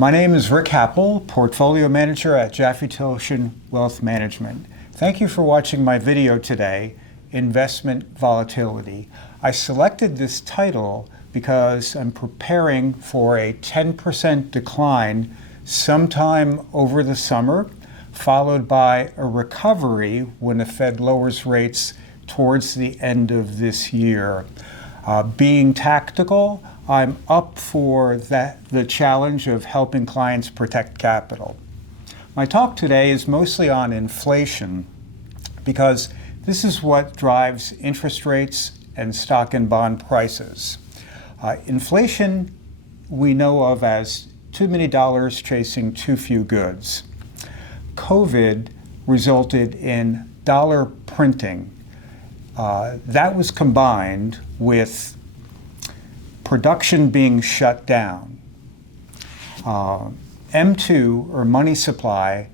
My name is Rick Happle, Portfolio Manager at Jaffe Tilschen Wealth Management. Thank you for watching my video today, Investment Volatility. I selected this title because I'm preparing for a 10% decline sometime over the summer, followed by a recovery when the Fed lowers rates towards the end of this year. Being tactical, I'm up for the challenge of helping clients protect capital. My talk today is mostly on inflation because this is what drives interest rates and stock and bond prices. Inflation we know of as too many dollars chasing too few goods. COVID resulted in dollar printing. That was combined with production being shut down. M2, or money supply,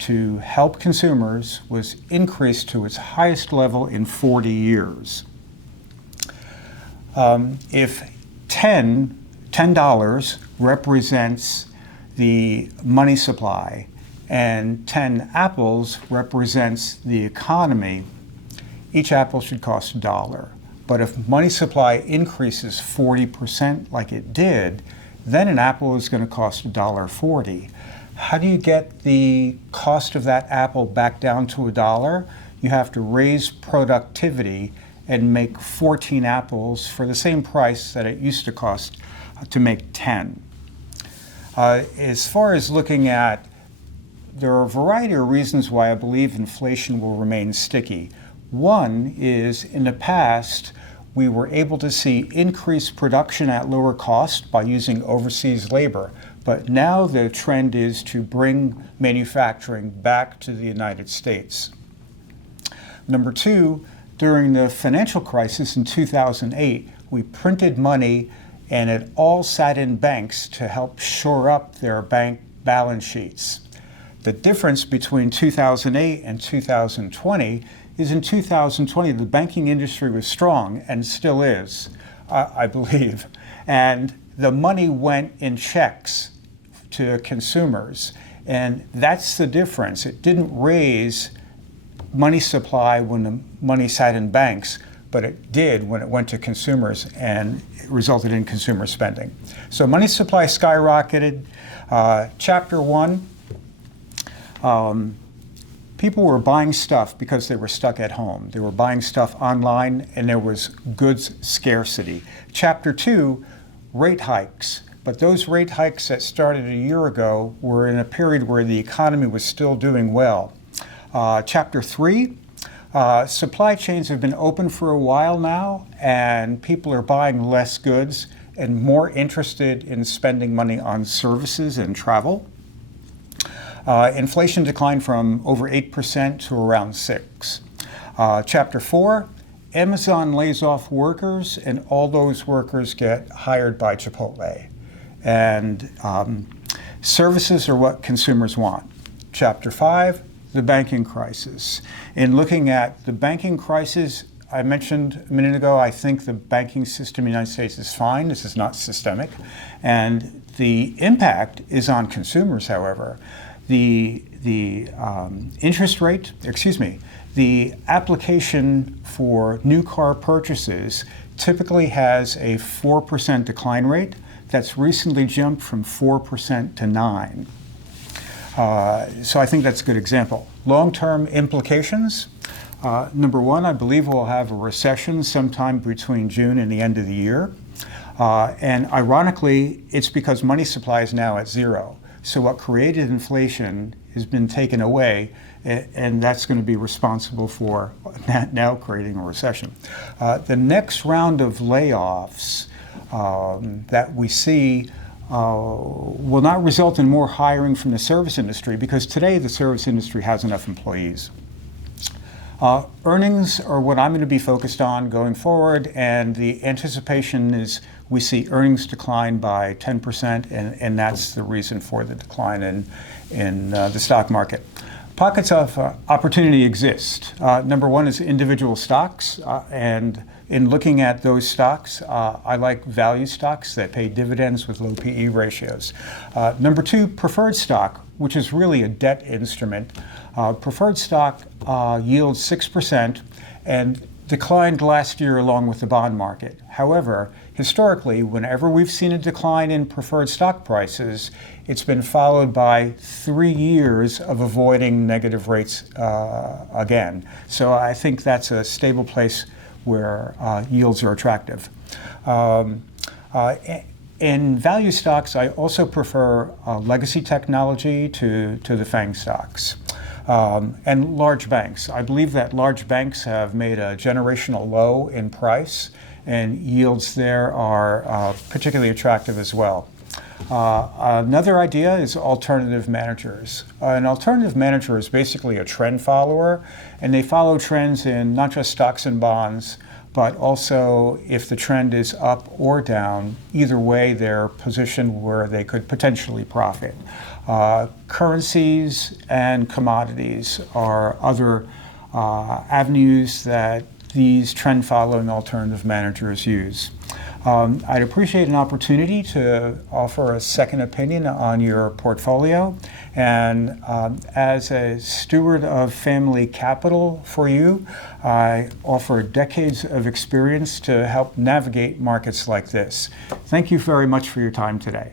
to help consumers was increased to its highest level in 40 years. If $10 represents the money supply and 10 apples represents the economy, each apple should cost $1. But if money supply increases 40% like it did, then an apple is going to cost $1.40. How do you get the cost of that apple back down to $1? You have to raise productivity and make 14 apples for the same price that it used to cost to make 10. As far as looking at, there are a variety of reasons why I believe inflation will remain sticky. One is, in the past, we were able to see increased production at lower cost by using overseas labor. But now the trend is to bring manufacturing back to the United States. Number two, during the financial crisis in 2008, we printed money and it all sat in banks to help shore up their bank balance sheets. The difference between 2008 and 2020 is in 2020, the banking industry was strong and still is, I believe. And the money went in checks to consumers. And that's the difference. It didn't raise money supply when the money sat in banks, but it did when it went to consumers and it resulted in consumer spending. So money supply skyrocketed. Chapter 1. People were buying stuff because they were stuck at home. They were buying stuff online and there was goods scarcity. Chapter 2, rate hikes. But those rate hikes that started a year ago were in a period where the economy was still doing well. Chapter 3, supply chains have been open for a while now and people are buying less goods and more interested in spending money on services and travel. Inflation declined from over 8% to around 6%. Chapter 4, Amazon lays off workers and all those workers get hired by Chipotle. And services are what consumers want. Chapter 5, the banking crisis. In looking at the banking crisis, I mentioned a minute ago, I think the banking system in the United States is fine. This is not systemic. And the impact is on consumers, however. The application for new car purchases typically has a 4% decline rate. That's recently jumped from 4% to 9%. So I think that's a good example. Long-term implications. Number one, I believe we'll have a recession sometime between June and the end of the year. And ironically, it's because money supply is now at zero. So what created inflation has been taken away, and that's going to be responsible for now creating a recession. The next round of layoffs that we see will not result in more hiring from the service industry because today the service industry has enough employees. Earnings are what I'm going to be focused on going forward, and the anticipation is we see earnings decline by 10%, and that's the reason for the decline in the stock market. Pockets of opportunity exist. Number one is individual stocks, and in looking at those stocks, I like value stocks that pay dividends with low PE ratios. Number two, preferred stock, which is really a debt instrument. Preferred stock yields 6% and declined last year along with the bond market. However, historically, whenever we've seen a decline in preferred stock prices, it's been followed by 3 years of avoiding negative rates again. So I think that's a stable place where yields are attractive. In value stocks, I also prefer legacy technology to the FANG stocks. And large banks. I believe that large banks have made a generational low in price, and yields there are particularly attractive as well. Another idea is alternative managers. An alternative manager is basically a trend follower, and they follow trends in not just stocks and bonds, but also if the trend is up or down, either way they're positioned where they could potentially profit. Currencies and commodities are other avenues that these trend-following alternative managers use. I'd appreciate an opportunity to offer a second opinion on your portfolio. And as a steward of family capital for you, I offer decades of experience to help navigate markets like this. Thank you very much for your time today.